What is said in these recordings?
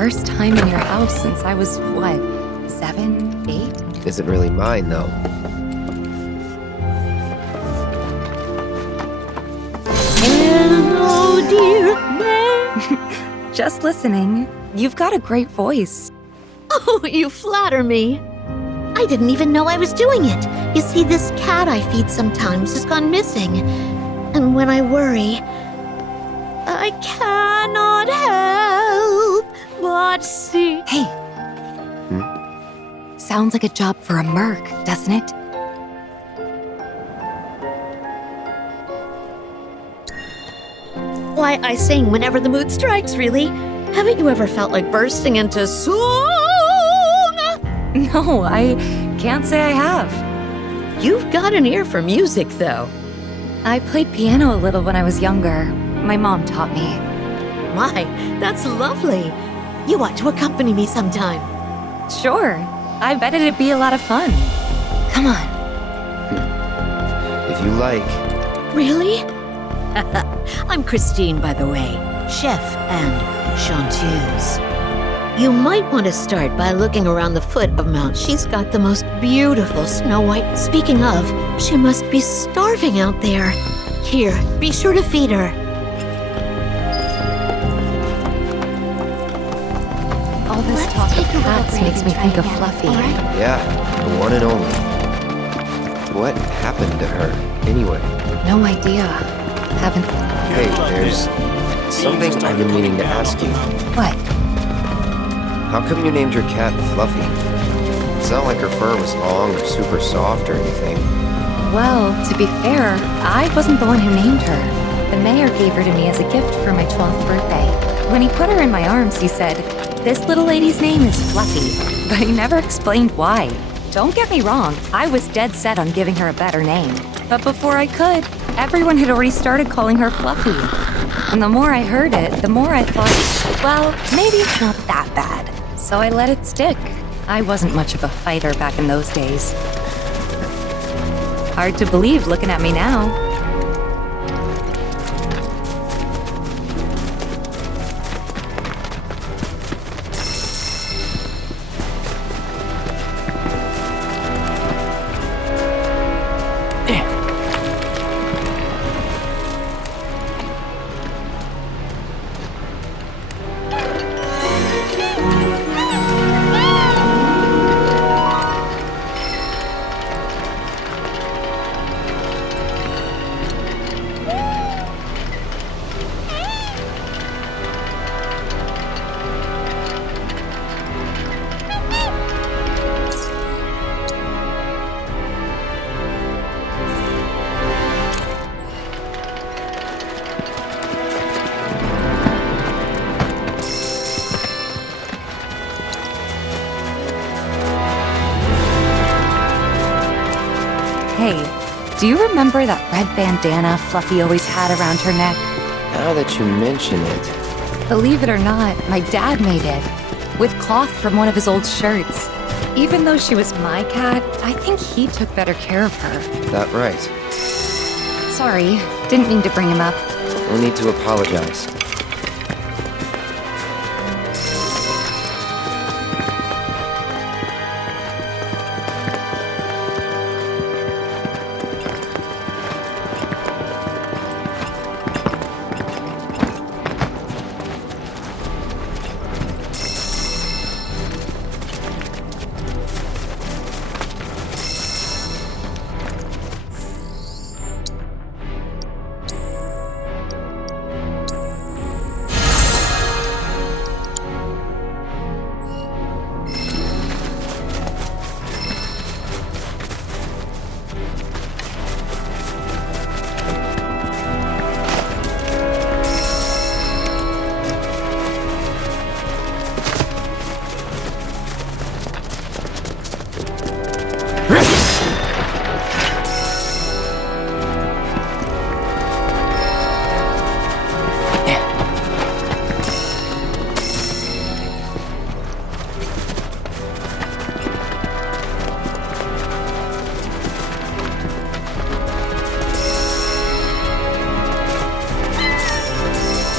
first time in your house since I was, what, 7, 8? Isn't really mine, though. Hello, dear May. Just listening. You've got a great voice. Oh, you flatter me. I didn't even know I was doing it. You see, this cat I feed sometimes has gone missing. And when I worry, I cannot help but see. Hey. Sounds like a job for a merc, doesn't it? Why, I sing whenever the mood strikes, really. Haven't you ever felt like bursting into song? No, I can't say I have. You've got an ear for music, though. I played piano a little when I was younger. My mom taught me. My, that's lovely. You ought to accompany me sometime. Sure. I bet it'd be a lot of fun. Come on. If you like. Really? I'm Christine, by the way. Chef and chanteuse. You might want to start by looking around the foot of Mount. She's got the most beautiful Snow White. Speaking of, she must be starving out there. Here, be sure to feed her. All this talk of cats makes me think of Fluffy. Yeah, the one and only. What happened to her, anyway? No idea. Haven't... Hey, there's something I've been meaning to ask you. What? How come you named your cat Fluffy? It's not like her fur was long or super soft or anything. Well, to be fair, I wasn't the one who named her. The mayor gave her to me as a gift for my 12th birthday. When he put her in my arms, he said, "This little lady's name is Fluffy," but he never explained why. Don't get me wrong, I was dead set on giving her a better name. But before I could, everyone had already started calling her Fluffy. And the more I heard it, the more I thought, well, maybe it's not that bad. So I let it stick. I wasn't much of a fighter back in those days. Hard to believe looking at me now. Hey, do you remember that red bandana Fluffy always had around her neck? Now that you mention it. Believe it or not, my dad made it. With cloth from one of his old shirts. Even though she was my cat, I think he took better care of her. That right. Sorry, didn't mean to bring him up. No need to apologize.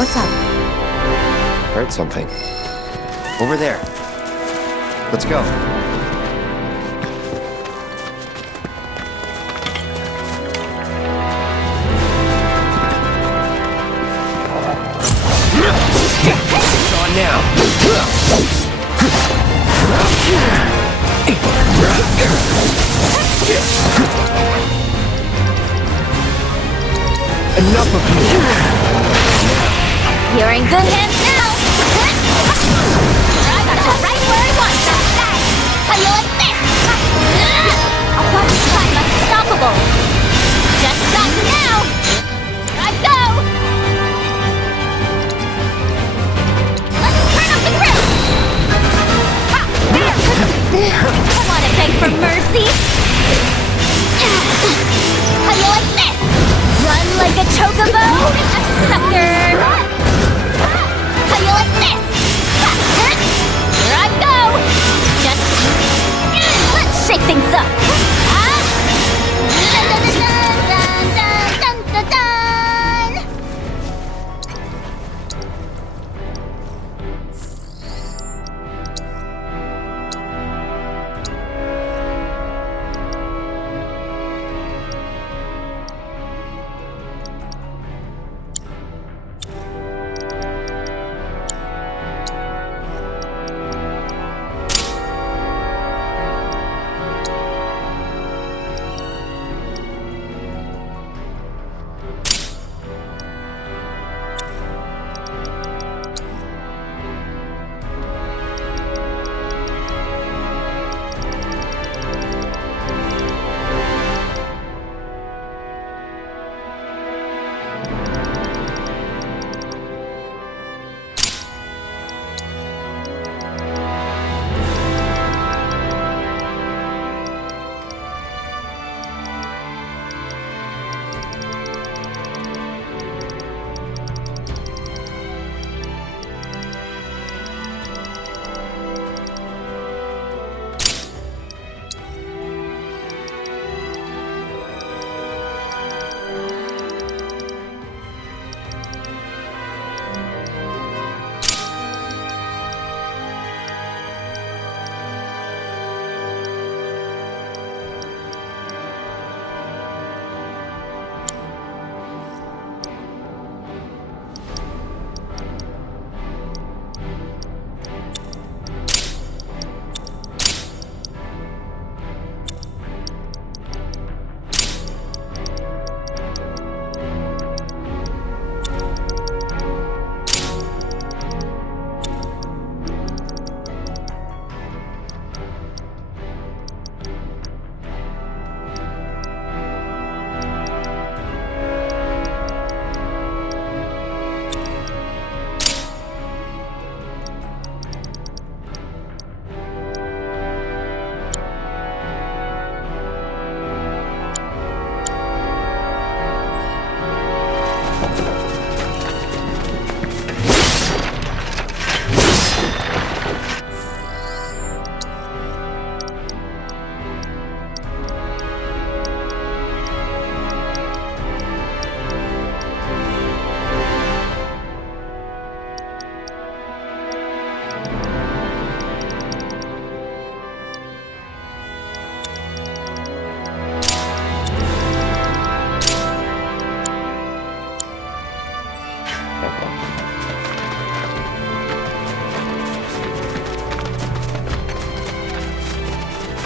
What's up? Heard something. Over there. Let's go. It's on now. Enough of you. You're in good hands now. I got it right where I want that. How you like this? I'll watch time unstoppable. Just stop now. Here I go. Let's turn up the grill. Ha, there. I want to beg for mercy. How you like this? Run like a chocobo, sucker! How you like this? Here I go! Just let's shake things up. Dun, dun, dun, dun, dun, dun, dun, dun.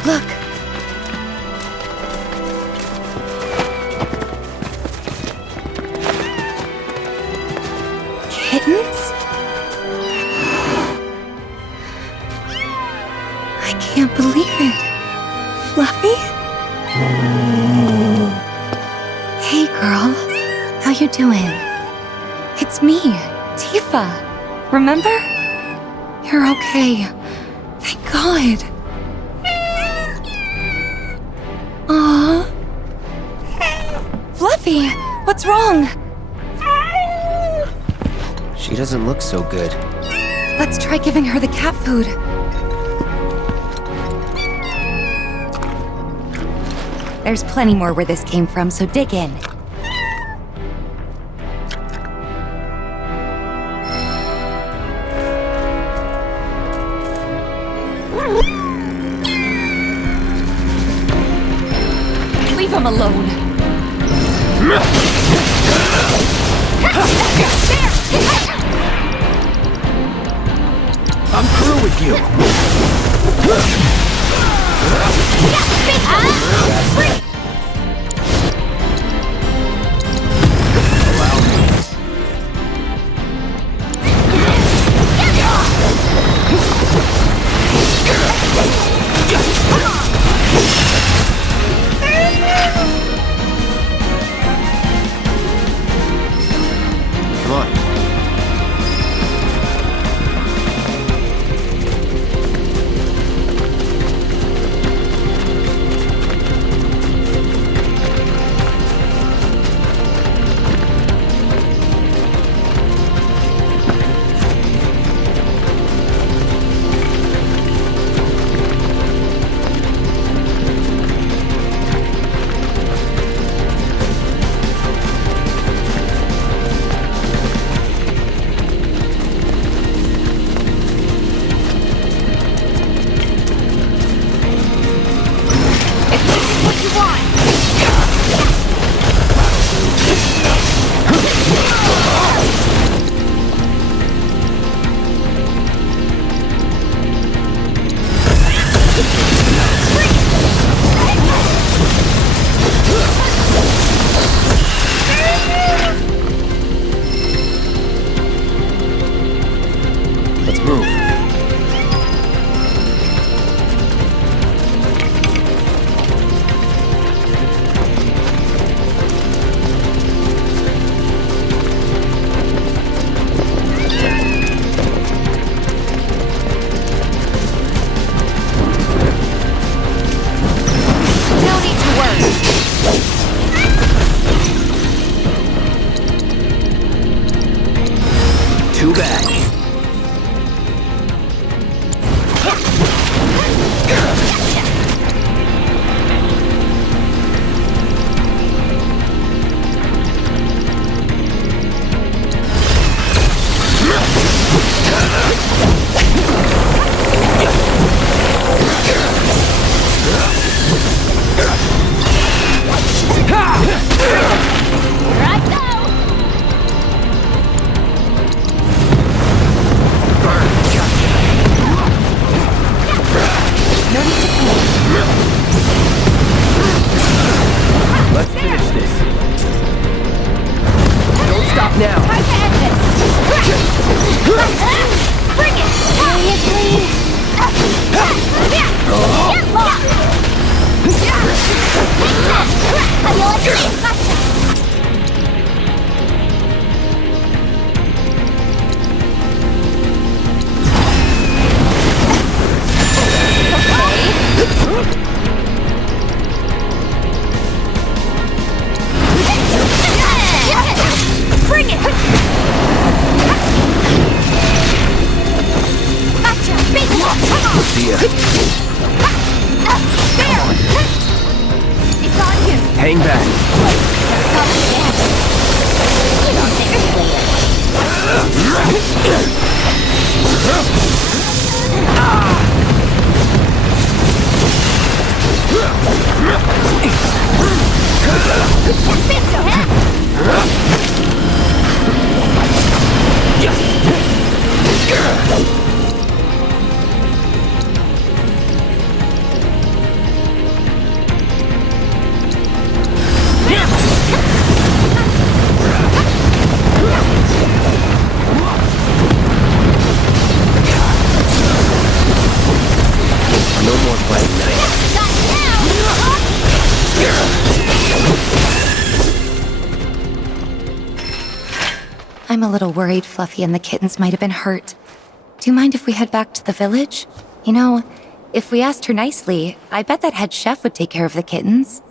Look! Kittens? I can't believe it. Fluffy? Hey, girl. How you doing? It's me, Tifa. Remember? You're okay. Thank God. Aww. Fluffy, what's wrong? She doesn't look so good. Let's try giving her the cat food. There's plenty more where this came from, so dig in. I'm alone. I'm through with you. Allow me. Come on. Let's move. No need to worry. Too bad. Here I go! No need to panic. Let's finish this. Don't stop now. Time to end this! Bring it! Seriously? Get lost! Take that! How do you like this? Gotcha! Bring it! Gotcha! Big one! Come on! See ya. There! It's on you! Hang back. Come again. Get on No more fighting night. Not now! I'm a little worried Fluffy and the kittens might have been hurt. Do you mind if we head back to the village? You know, if we asked her nicely, I bet that head chef would take care of the kittens.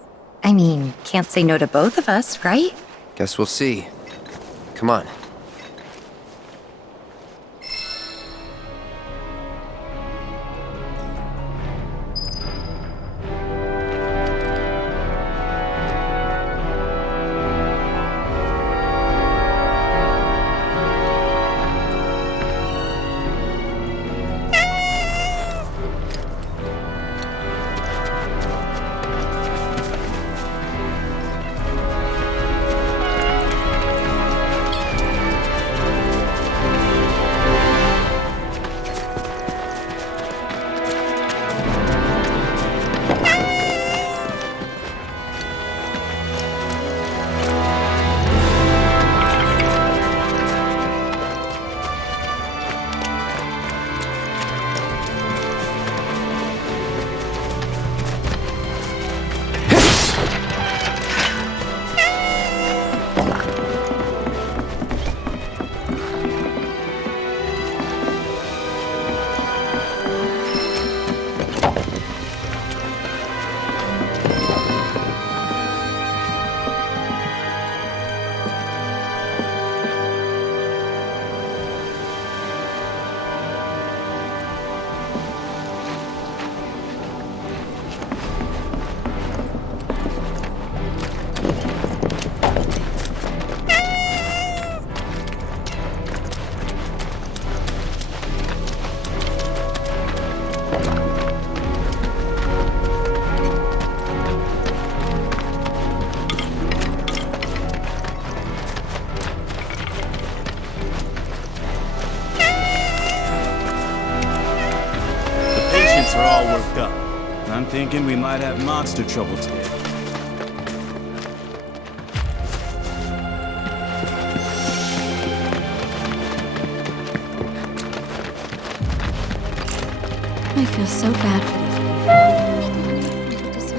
I mean, can't say no to both of us, right? Guess we'll see. Come on. are all worked up. I'm thinking we might have monster trouble today. I feel so bad for these.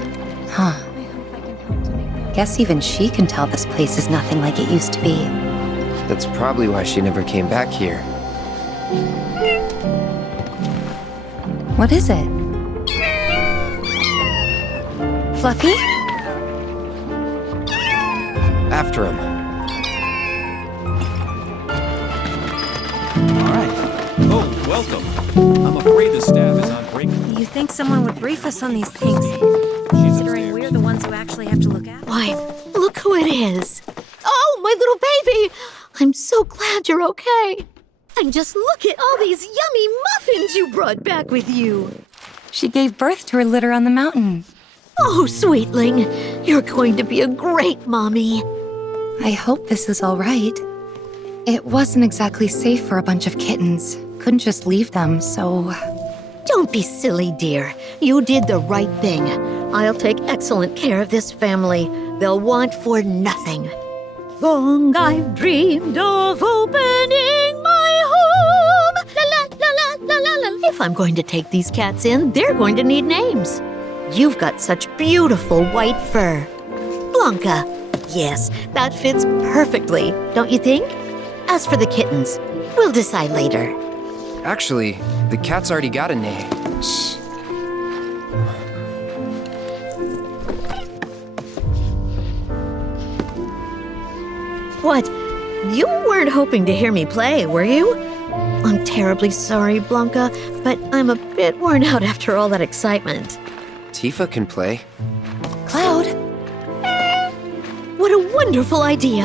Huh. Guess even she can tell this place is nothing like it used to be. That's probably why she never came back here. What is it? Fluffy? After him. All right. Oh, welcome. I'm afraid the staff is on break. You'd think someone would brief us on these things, She's considering upstairs. we're the ones who actually have to look after. Why, look who it is. Oh, my little baby! I'm so glad you're okay. And just look at all these yummy muffins you brought back with you. She gave birth to her litter on the mountain. Oh, sweetling, you're going to be a great mommy. I hope this is all right. It wasn't exactly safe for a bunch of kittens. Couldn't just leave them, so... Don't be silly, dear. You did the right thing. I'll take excellent care of this family. They'll want for nothing. Long I've dreamed of opening my home. La la la la la la la. If I'm going to take these cats in, they're going to need names. You've got such beautiful white fur. Blanca. Yes, that fits perfectly, don't you think? As for the kittens, we'll decide later. Actually, the cat's already got a name. Shh. What? You weren't hoping to hear me play, were you? I'm terribly sorry, Blanca, but I'm a bit worn out after all that excitement. Tifa can play. Cloud? What a wonderful idea.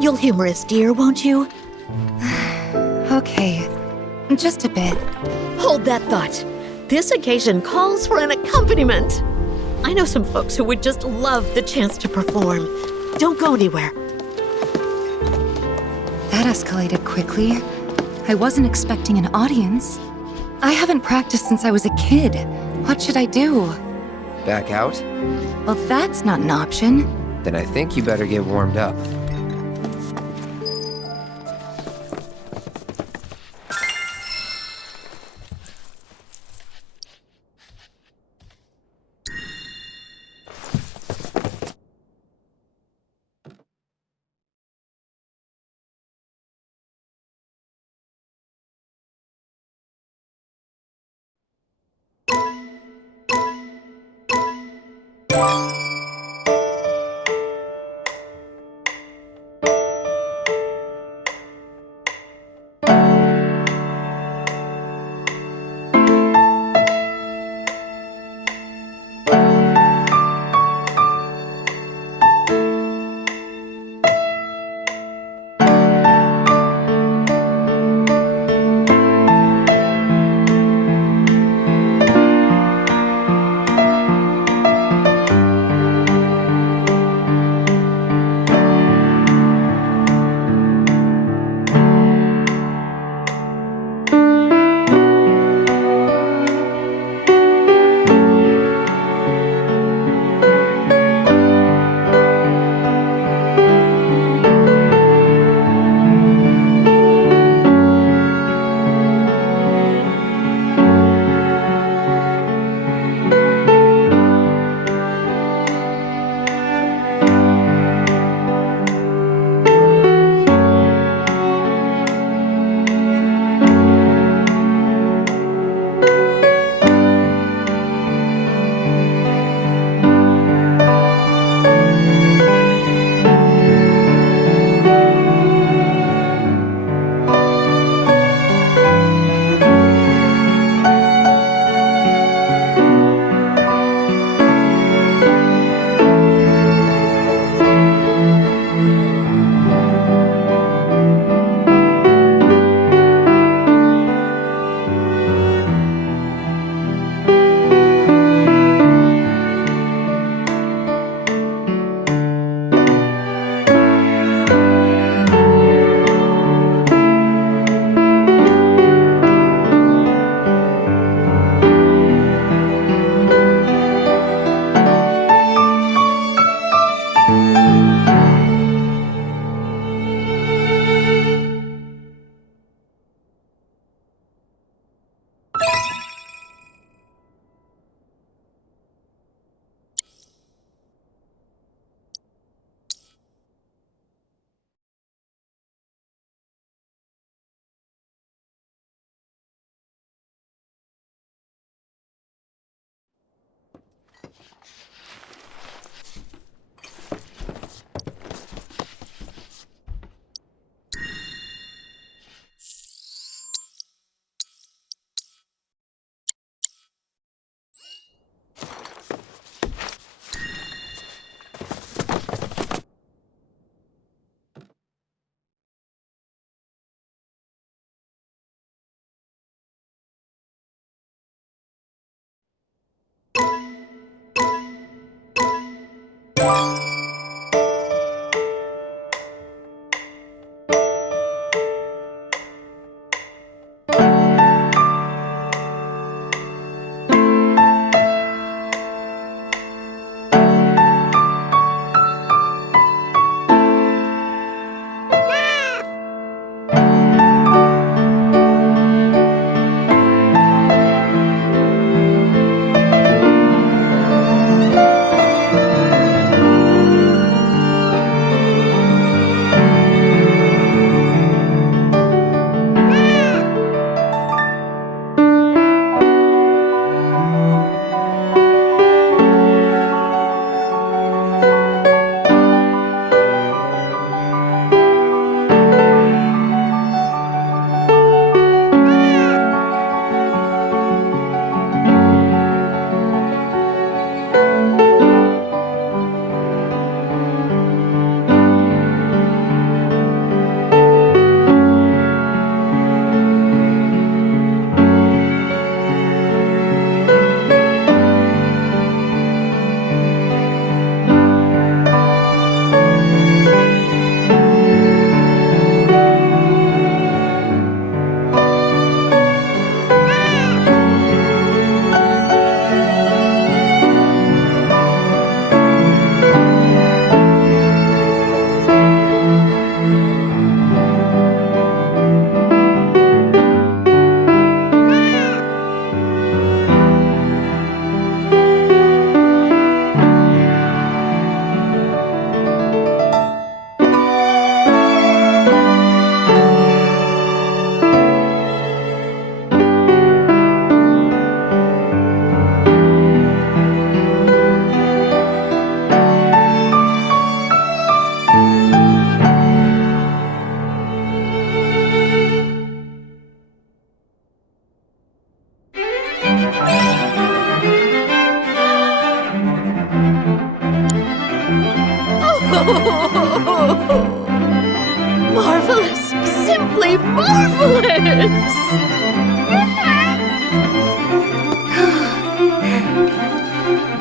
You'll humor us, dear, won't you? Okay. Just a bit. Hold that thought. This occasion calls for an accompaniment. I know some folks who would just love the chance to perform. Don't go anywhere. That escalated quickly. I wasn't expecting an audience. I haven't practiced since I was a kid. What should I do? Back out? Well, that's not an option. Then I think you better get warmed up.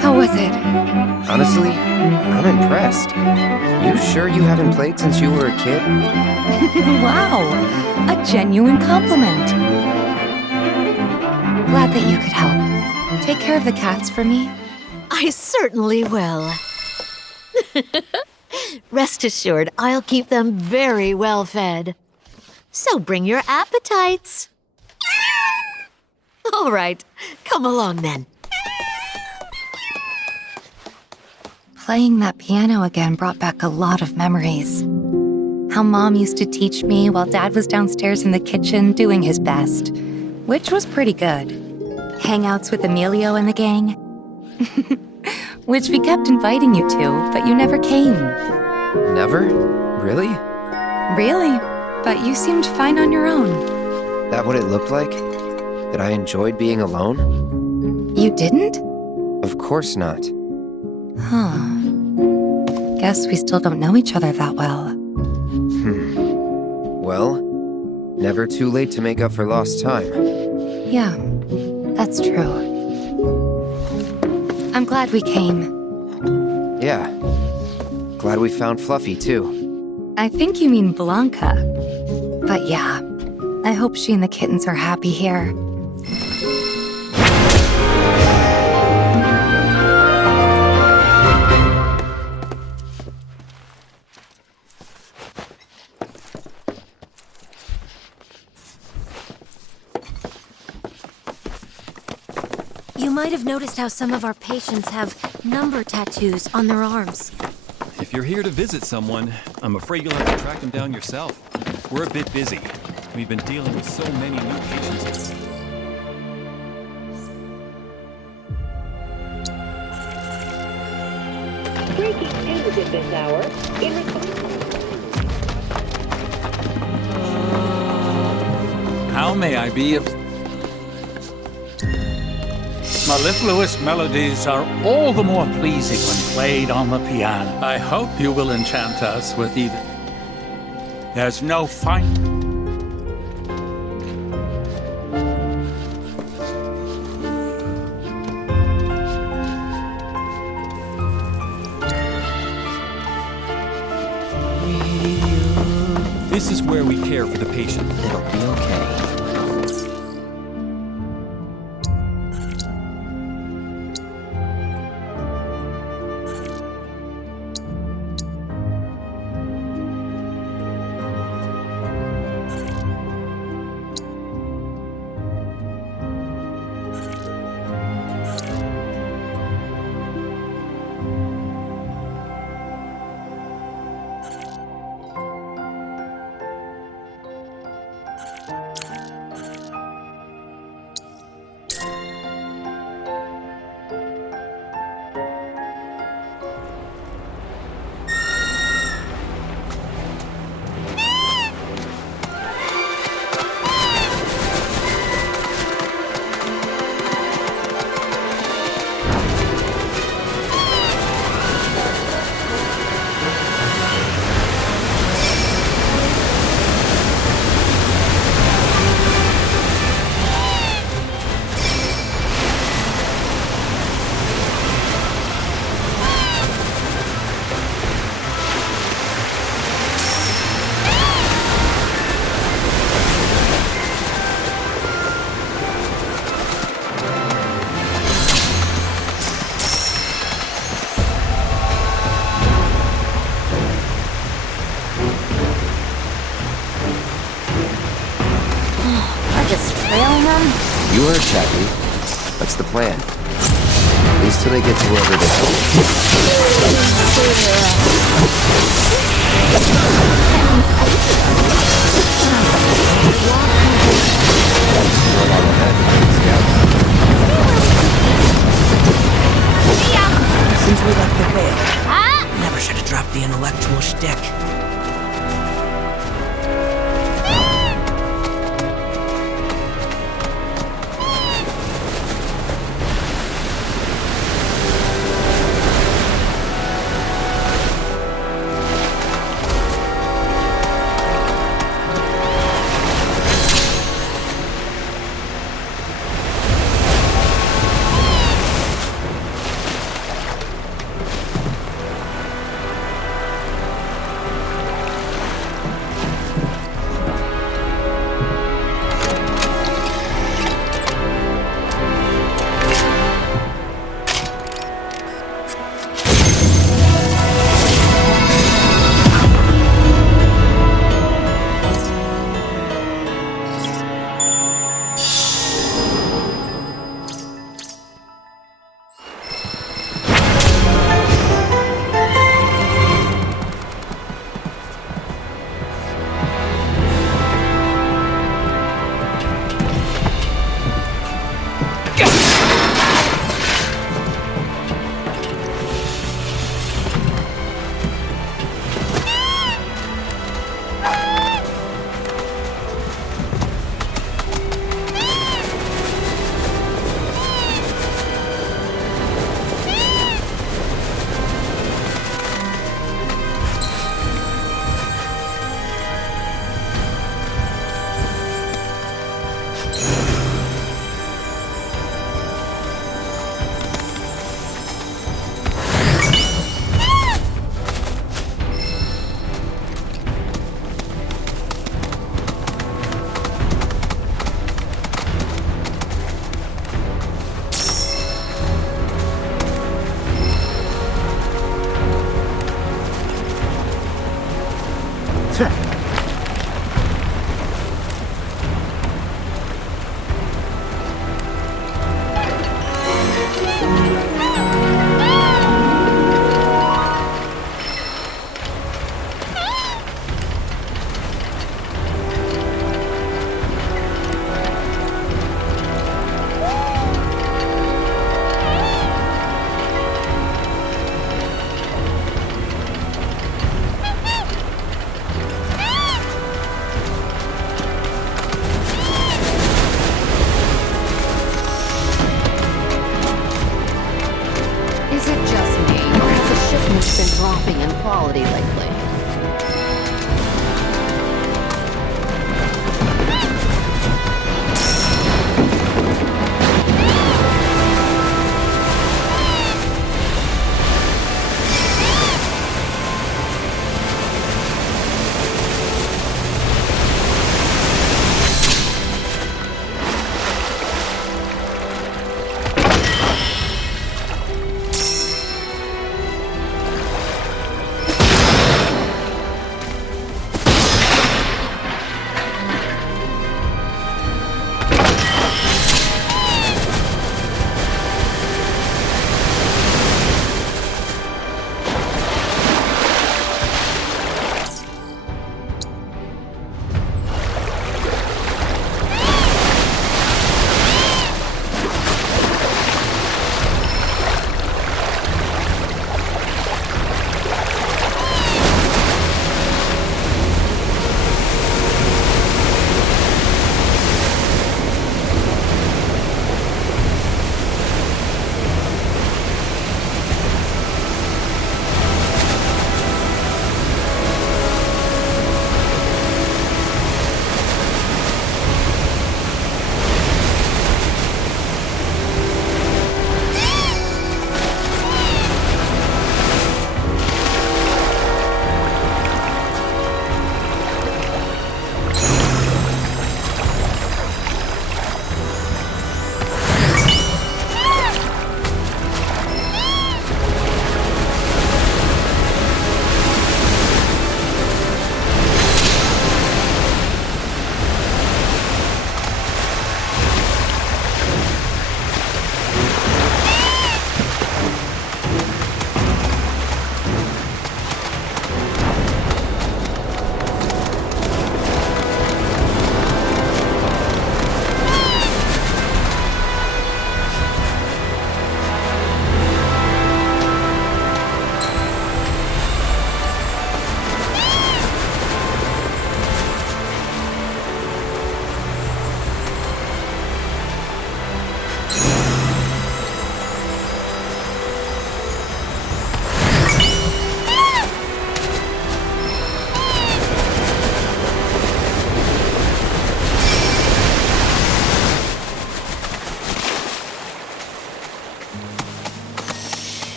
How was it? Honestly, I'm impressed. You sure you haven't played since you were a kid? Wow, a genuine compliment. Glad that you could help. Take care of the cats for me. I certainly will. Rest assured, I'll keep them very well fed. So bring your appetites. All right, come along then. Playing that piano again brought back a lot of memories. How Mom used to teach me while Dad was downstairs in the kitchen doing his best, which was pretty good. Hangouts with Emilio and the gang, which we kept inviting you to, but you never came. Never? Really? Really? But you seemed fine on your own. That what it looked like? That I enjoyed being alone? You didn't? Of course not. Huh. Guess we still don't know each other that well. Well, never too late to make up for lost time. Yeah, that's true. I'm glad we came. Yeah. Glad we found Fluffy, too. I think you mean Blanca. But yeah, I hope she and the kittens are happy here. You might have noticed how some of our patients have number tattoos on their arms. If you're here to visit someone, I'm afraid you'll have to track them down yourself. We're a bit busy. We've been dealing with so many new patients. Breaking news at this hour. In How may I be of... Mellifluous melodies are all the more pleasing when played on the piano. I hope you will enchant us with either. There's no fight. This is where we care for the patient. It'll be okay. You heard Chappie. What's the plan? At least till they get to wherever they're Since we left the Vale, never should have dropped the intellectual shtick.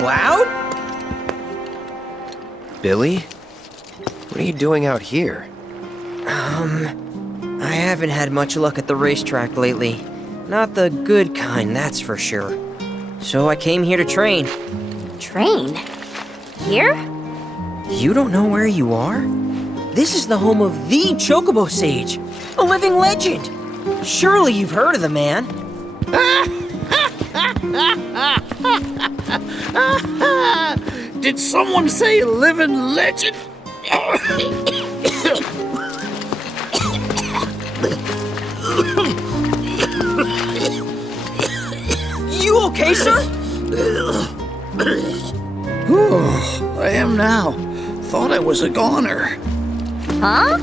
Cloud? Billy? What are you doing out here? I haven't had much luck at the racetrack lately. Not the good kind, that's for sure. So I came here to train. Train? Here? You don't know where you are? This is the home of the Chocobo Sage, a living legend. Surely you've heard of the man. Did someone say living legend? You okay, sir? I am now. Thought I was a goner. Huh?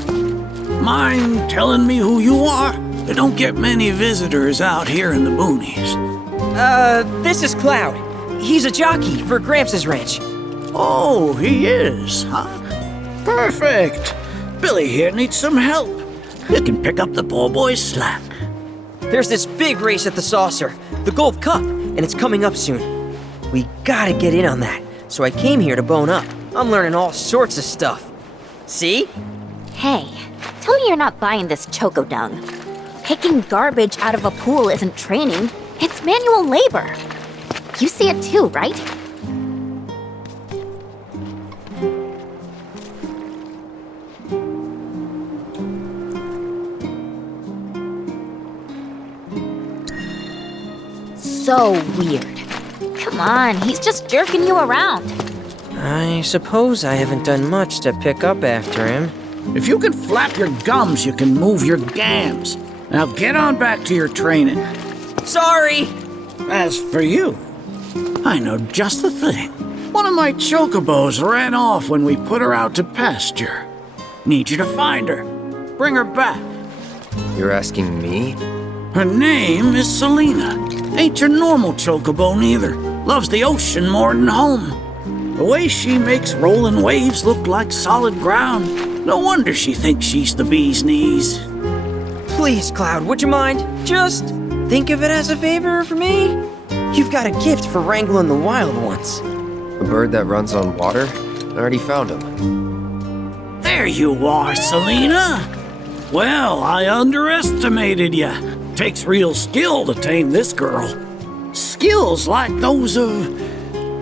Mind telling me who you are? There don't get many visitors out here in the boonies. This is Cloud. He's a jockey for Gramps' ranch. Oh, he is, huh? Perfect. Billy here needs some help. You can pick up the poor boy's slack. There's this big race at the Saucer, the Gold Cup, and it's coming up soon. We gotta get in on that, so I came here to bone up. I'm learning all sorts of stuff. See? Hey, tell me you're not buying this choco dung. Picking garbage out of a pool isn't training, it's manual labor. You see it too, right? So weird. Come on, he's just jerking you around. I suppose I haven't done much to pick up after him. If you can flap your gums, you can move your gams. Now get on back to your training. Sorry! As for you, I know just the thing. One of my chocobos ran off when we put her out to pasture. Need you to find her. Bring her back. You're asking me? Her name is Selena. Ain't your normal chocobo neither. Loves the ocean more than home. The way she makes rolling waves look like solid ground. No wonder she thinks she's the bee's knees. Please, Cloud, would you mind? Just think of it as a favor for me. You've got a gift for wrangling the wild ones. A bird that runs on water? I already found him. There you are, Selena. Well, I underestimated ya. Takes real skill to tame this girl. Skills like those of...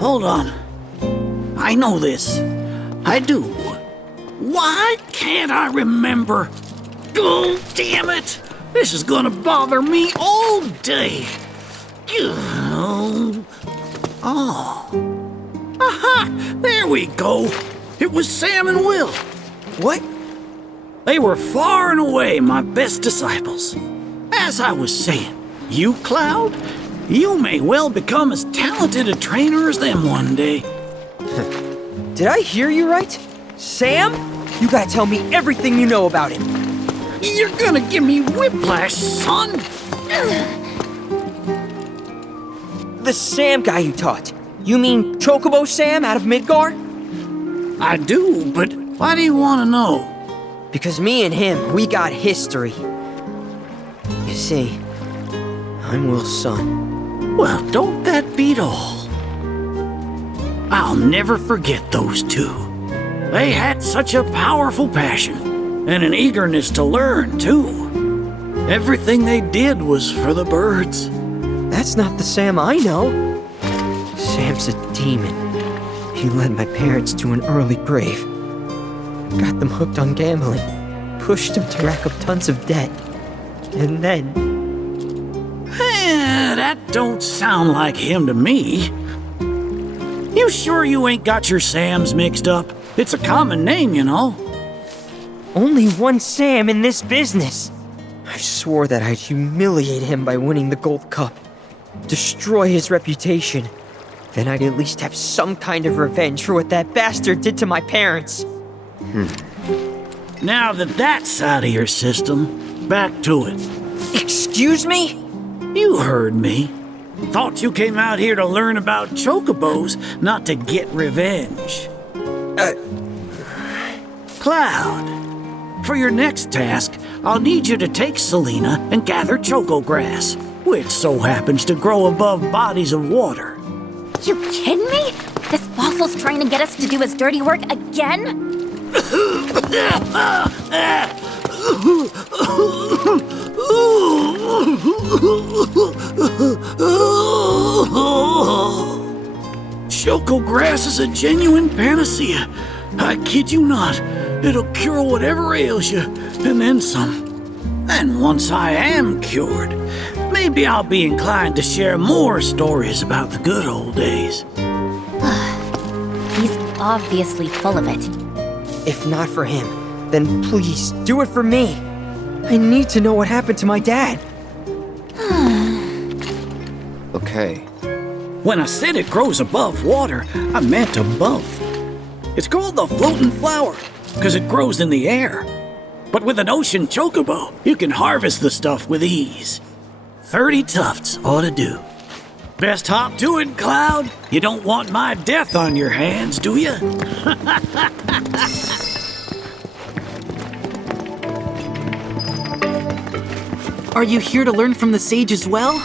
Hold on. I know this. I do. Why can't I remember? Oh, damn it! This is gonna bother me all day. Oh. Aha! There we go. It was Sam and Will. What? They were far and away my best disciples. As I was saying, you, Cloud, you may well become as talented a trainer as them one day. Did I hear you right? Sam? You gotta tell me everything you know about him. You're gonna give me whiplash, son! The Sam guy you taught. You mean Chocobo Sam out of Midgar? I do, but why do you want to know? Because me and him, we got history. You see, I'm Will's son. Well, don't that beat all? I'll never forget those two. They had such a powerful passion, and an eagerness to learn, too. Everything they did was for the birds. That's not the Sam I know. Sam's a demon. He led my parents to an early grave. Got them hooked on gambling. Pushed them to rack up tons of debt. And then... That don't sound like him to me. You sure you ain't got your Sams mixed up? It's a common name, you know. Only one Sam in this business. I swore that I'd humiliate him by winning the Gold Cup. Destroy his reputation. Then I'd at least have some kind of revenge for what that bastard did to my parents. Now that that's out of your system, back to it. Excuse me? You heard me. Thought you came out here to learn about chocobos, not to get revenge. Cloud, for your next task, I'll need you to take Selena and gather choco grass, which so happens to grow above bodies of water. You kidding me? This fossil's trying to get us to do his dirty work again? Shoko grass is a genuine panacea. I kid you not. It'll cure whatever ails you, and then some. And once I am cured, maybe I'll be inclined to share more stories about the good old days. He's obviously full of it. If not for him, then please do it for me. I need to know what happened to my dad. Okay. When I said it grows above water, I meant above. It's called the floating flower, because it grows in the air. But with an ocean chocobo, you can harvest the stuff with ease. 30 tufts ought to do. Best hop to it, Cloud. You don't want my death on your hands, do you? Are you here to learn from the sage as well?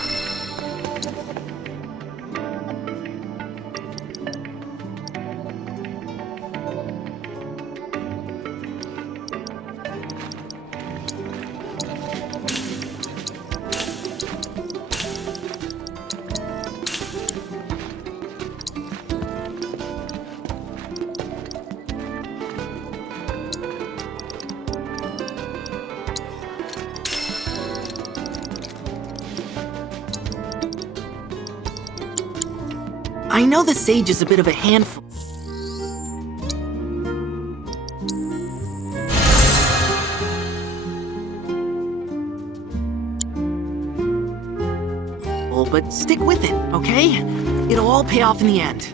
I know the sage is a bit of a handful. But stick with it, okay? It'll all pay off in the end.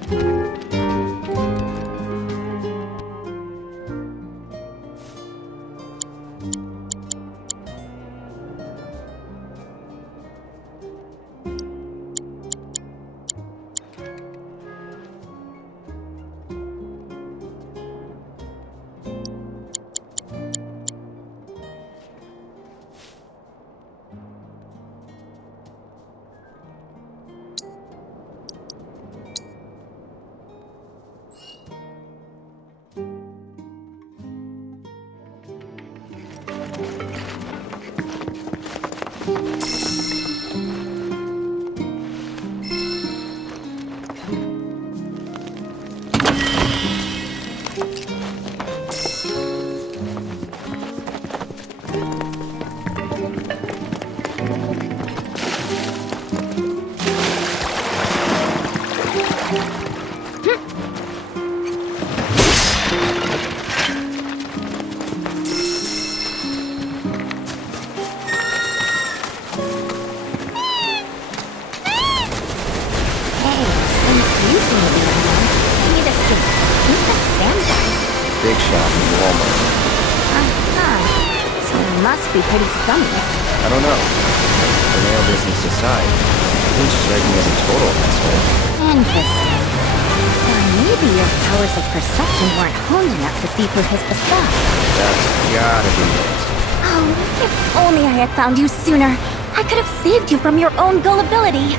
Big shot from Walmart. So it must be pretty scummy. I don't know. The nail business aside, it didn't strike me as a total asshole. Interesting. Or maybe your powers of perception weren't honed enough to see through his facade. That's gotta be it. Oh, if only I had found you sooner. I could have saved you from your own gullibility.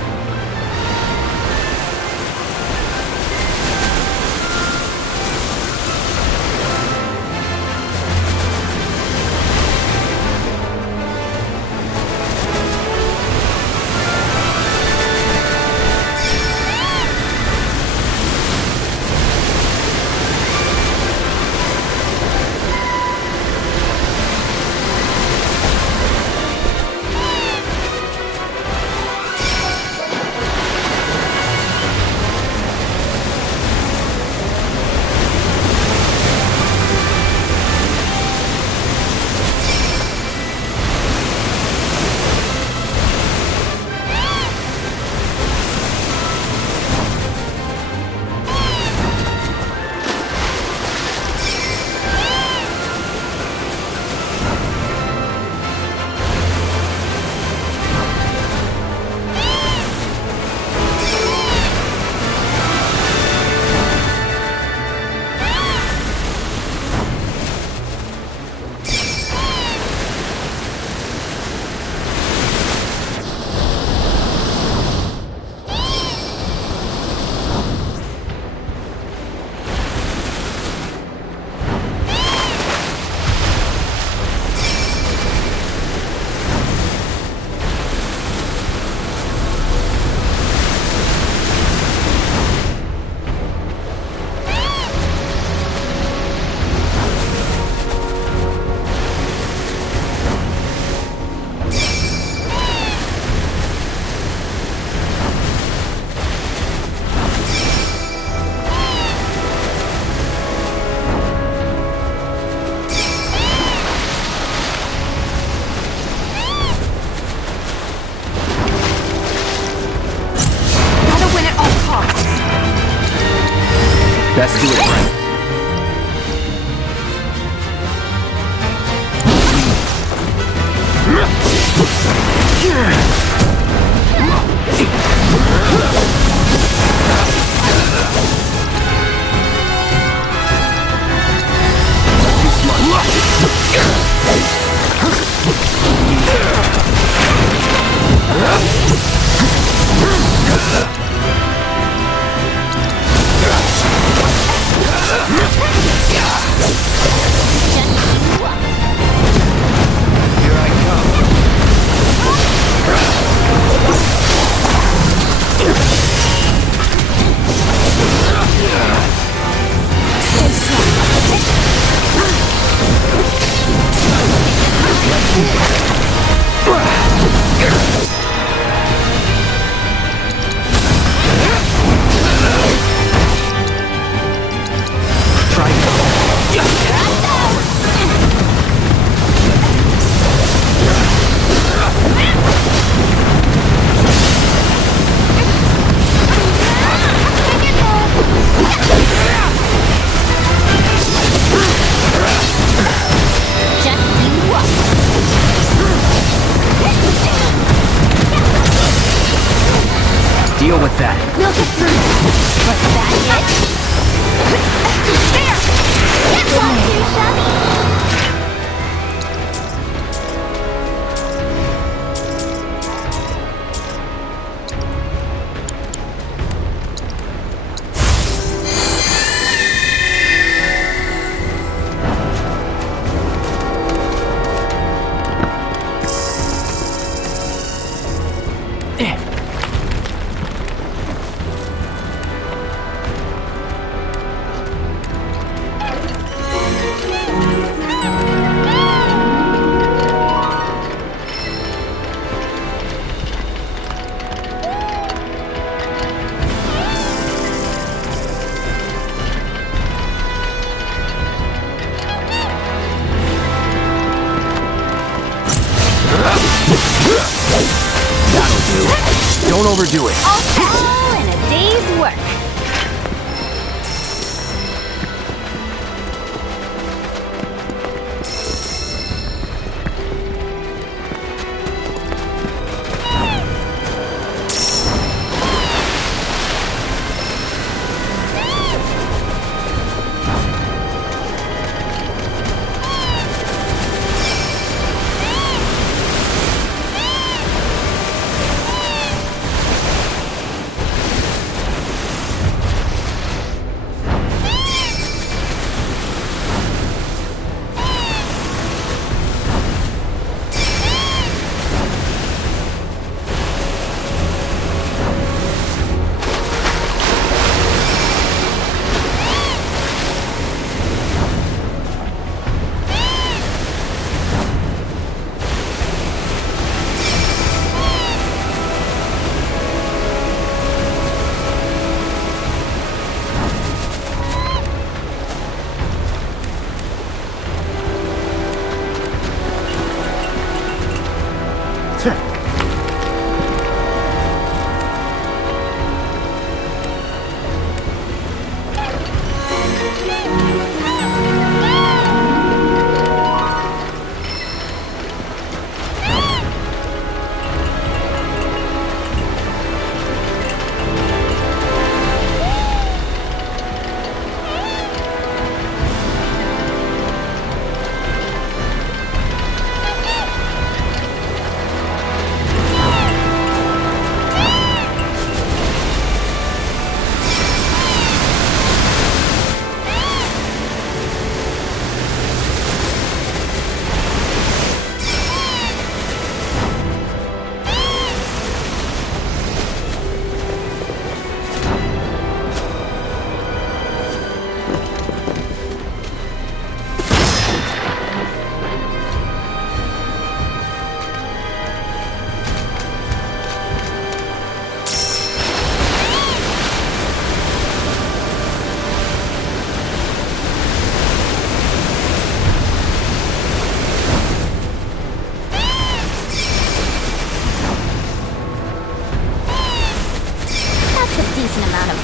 Best do it right. Deal with that. We'll get through this. Was that it? There! That's not too shabby! That'll do. Don't overdo it. All in a day's work.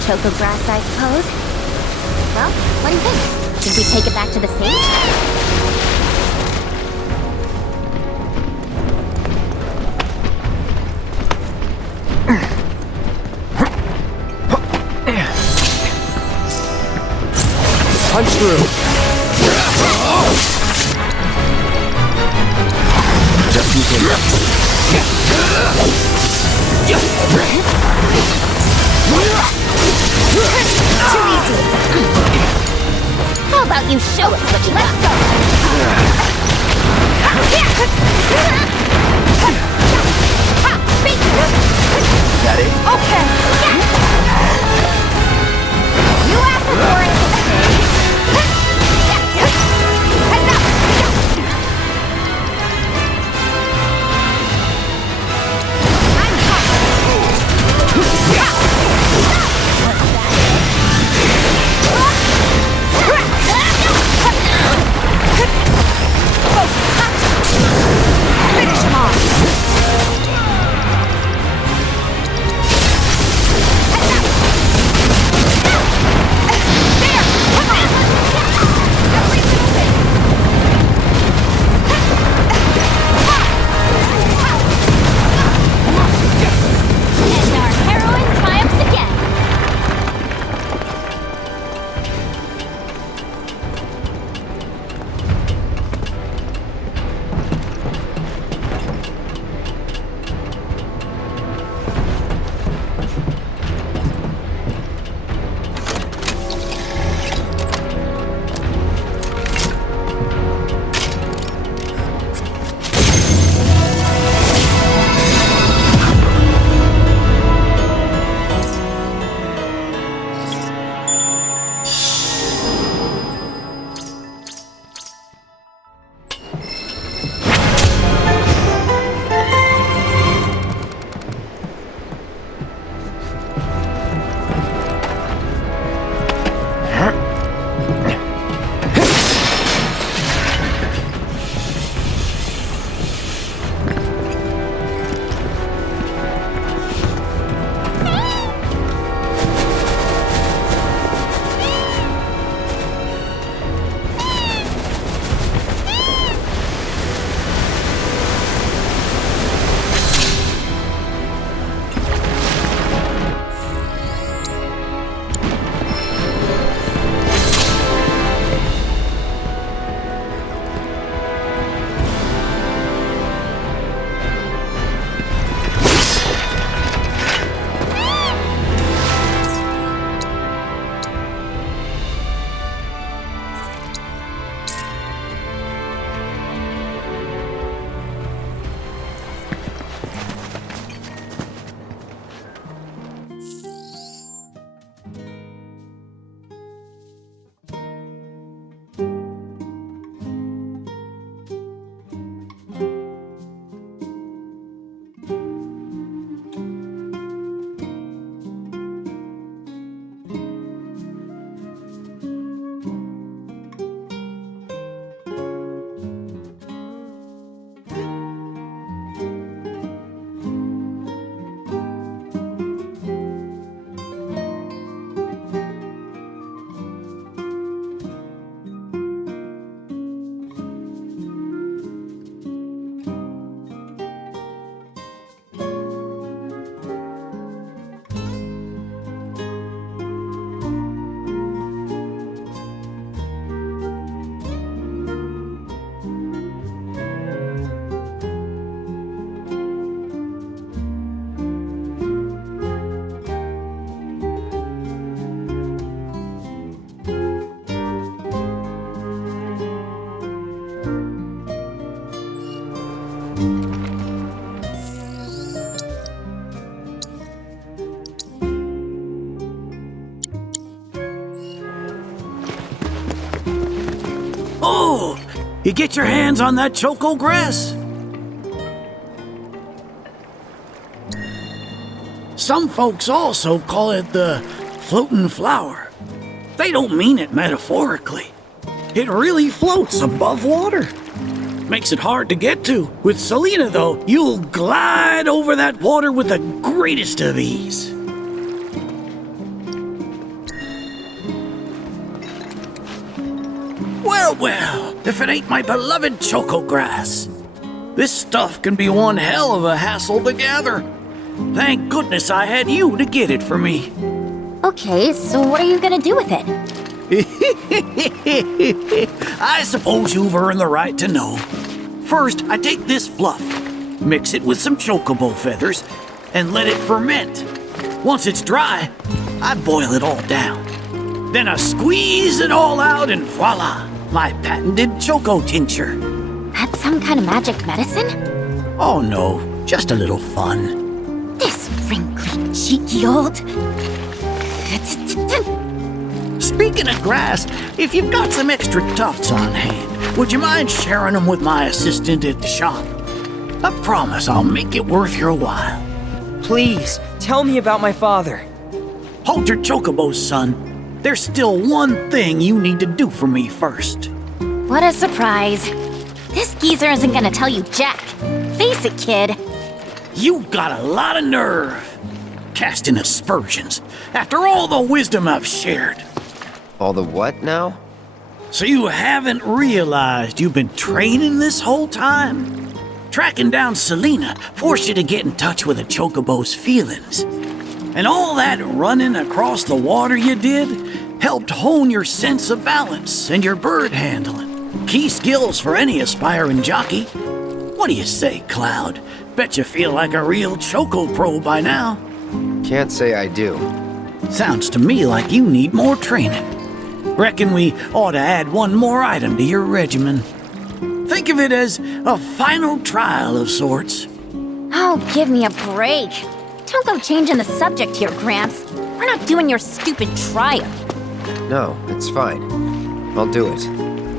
Choco grass, I suppose. do you think? Should we take it back to the safe? Punch through. Just in case. Too easy. How about you show us what you got? Let's go. That it? Okay. You asked for it. Heads up. I'm hot. Finish him off. And our heroine triumphs again. Oh, you get your hands on that choco grass. Some folks also call it the floating flower. They don't mean it metaphorically. It really floats above water. Makes it hard to get to. With Selena, though, you'll glide over that water with the greatest of ease. Well, well, if it ain't my beloved choco grass. This stuff can be one hell of a hassle to gather. Thank goodness I had you to get it for me. Okay, so what are you gonna do with it? I suppose you've earned the right to know. First, I take this fluff, mix it with some chocobo feathers, and let it ferment. Once it's dry, I boil it all down. Then I squeeze it all out and voila, my patented choco tincture. That's some kind of magic medicine? Oh no, just a little fun. This wrinkly, cheeky old... Speaking of grass, if you've got some extra tufts on hand, would you mind sharing them with my assistant at the shop? I promise I'll make it worth your while. Please, tell me about my father. Hold your chocobos, son. There's still one thing you need to do for me first. What a surprise. This geezer isn't gonna tell you jack. Face it, kid. You've got a lot of nerve. Casting aspersions, after all the wisdom I've shared. All the what now? So you haven't realized you've been training this whole time? Tracking down Selena forced you to get in touch with a chocobo's feelings. And all that running across the water you did helped hone your sense of balance and your bird handling. Key skills for any aspiring jockey. What do you say, Cloud? Bet you feel like a real choco pro by now. Can't say I do. Sounds to me like you need more training. Reckon we ought to add one more item to your regimen. Think of it as a final trial of sorts. Oh, give me a break. Don't go changing the subject here, Gramps. We're not doing your stupid trial. No, it's fine. I'll do it.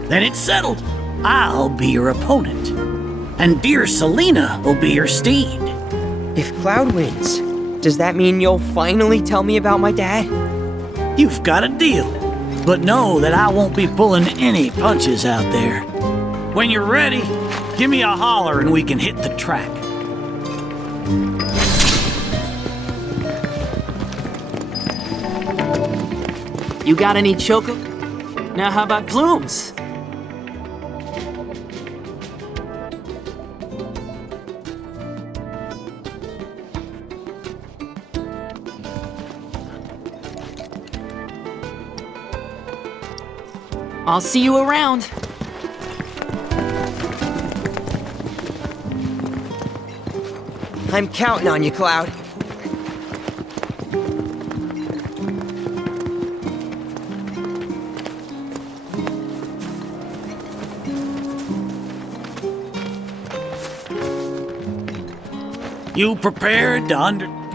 Then it's settled. I'll be your opponent. And dear Selena will be your steed. If Cloud wins, does that mean you'll finally tell me about my dad? You've got a deal. But know that I won't be pulling any punches out there. When you're ready, give me a holler and we can hit the track. You got any choco? Now how about plumes? I'll see you around. I'm counting on you, Cloud. You prepared to under...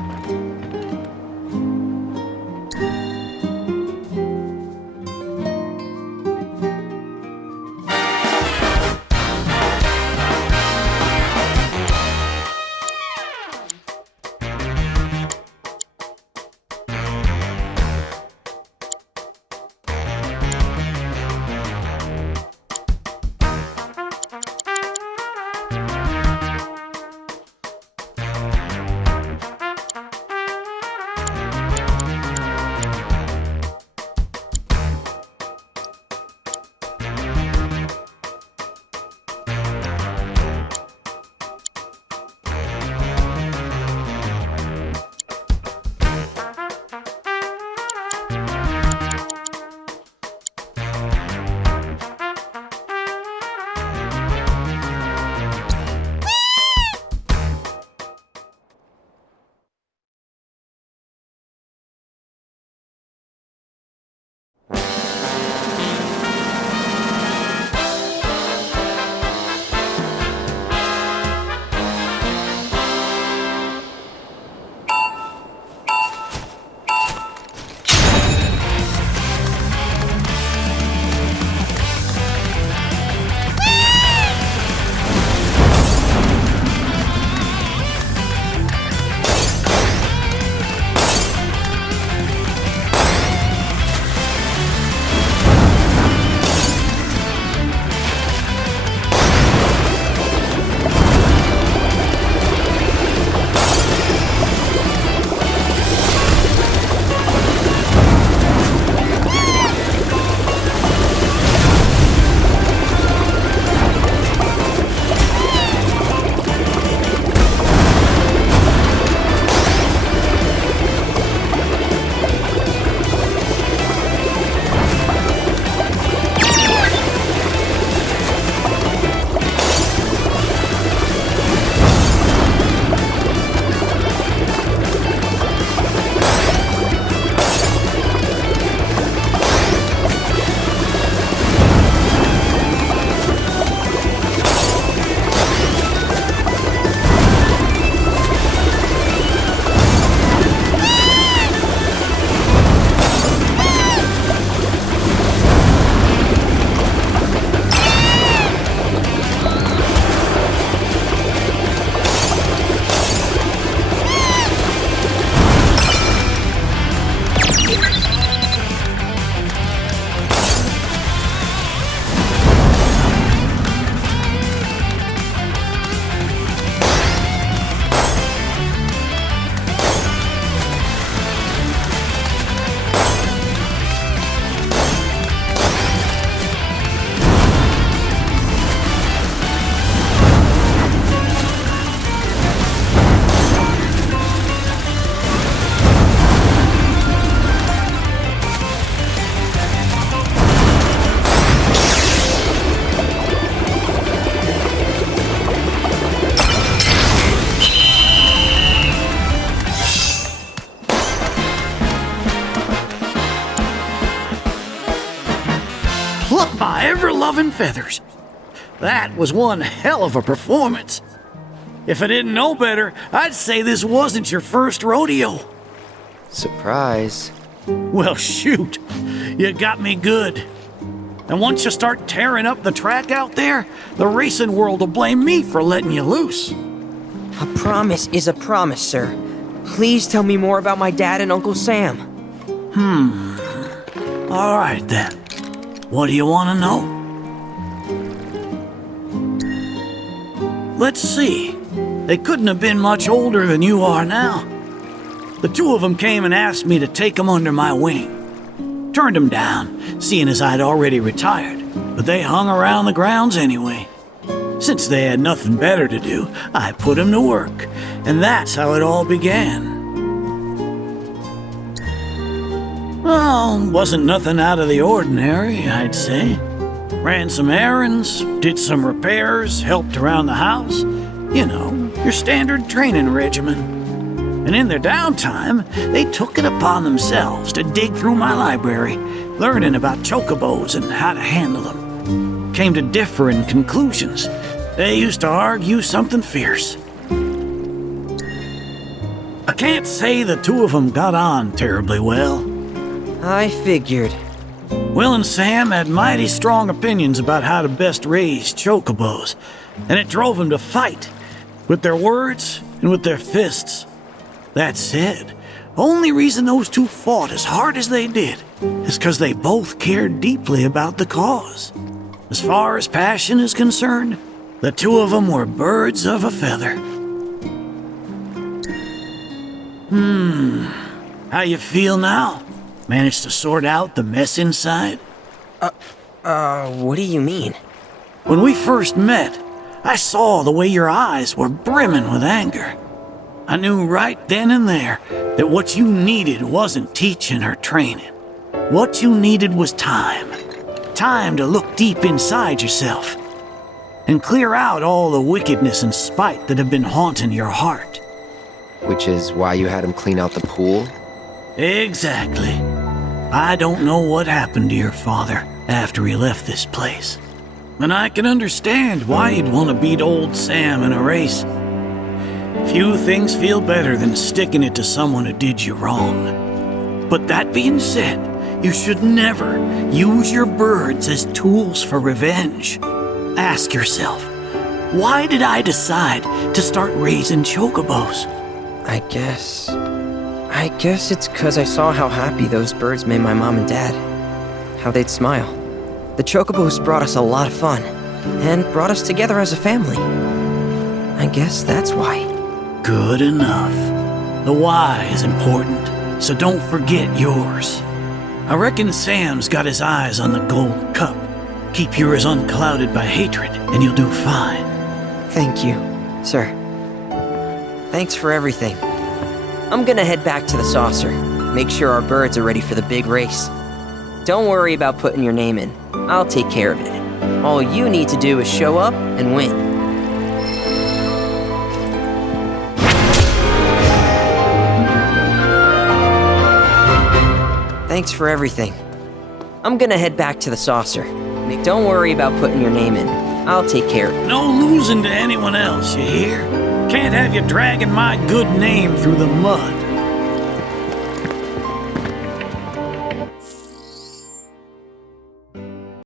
Pluck my ever-loving feathers. That was one hell of a performance. If I didn't know better, I'd say this wasn't your first rodeo. Surprise. Well, shoot. You got me good. And once you start tearing up the track out there, the racing world will blame me for letting you loose. A promise is a promise, sir. Please tell me more about my dad and Uncle Sam. All right, then. What do you want to know? Let's see. They couldn't have been much older than you are now. The two of them came and asked me to take them under my wing. Turned them down, seeing as I'd already retired, but they hung around the grounds anyway. Since they had nothing better to do, I put them to work, and that's how it all began. Well, wasn't nothing out of the ordinary, I'd say. Ran some errands, did some repairs, helped around the house. You know, your standard training regimen. And in their downtime, they took it upon themselves to dig through my library, learning about chocobos and how to handle them. Came to differing conclusions. They used to argue something fierce. I can't say the two of them got on terribly well. I figured. Will and Sam had mighty strong opinions about how to best raise chocobos, and it drove them to fight, with their words and with their fists. That said, only reason those two fought as hard as they did is because they both cared deeply about the cause. As far as passion is concerned, the two of them were birds of a feather. How you feel now? Managed to sort out the mess inside? What do you mean? When we first met, I saw the way your eyes were brimming with anger. I knew right then and there that what you needed wasn't teaching or training. What you needed was time. Time to look deep inside yourself and clear out all the wickedness and spite that have been haunting your heart. Which is why you had him clean out the pool? Exactly. I don't know what happened to your father after he left this place. And I can understand why you'd want to beat old Sam in a race. Few things feel better than sticking it to someone who did you wrong. But that being said, you should never use your birds as tools for revenge. Ask yourself, why did I decide to start raising chocobos? I guess it's 'cause I saw how happy those birds made my mom and dad. How they'd smile. The chocobos brought us a lot of fun, and brought us together as a family. I guess that's why. Good enough. The why is important, so don't forget yours. I reckon Sam's got his eyes on the gold cup. Keep yours unclouded by hatred, and you'll do fine. Thank you, sir. Thanks for everything. I'm gonna head back to the saucer. Make sure our birds are ready for the big race. Don't worry about putting your name in. I'll take care of it. All you need to do is show up and win. Thanks for everything. I'm gonna head back to the saucer. Don't worry about putting your name in. I'll take care of it. No losing to anyone else, you hear? Can't have you dragging my good name through the mud.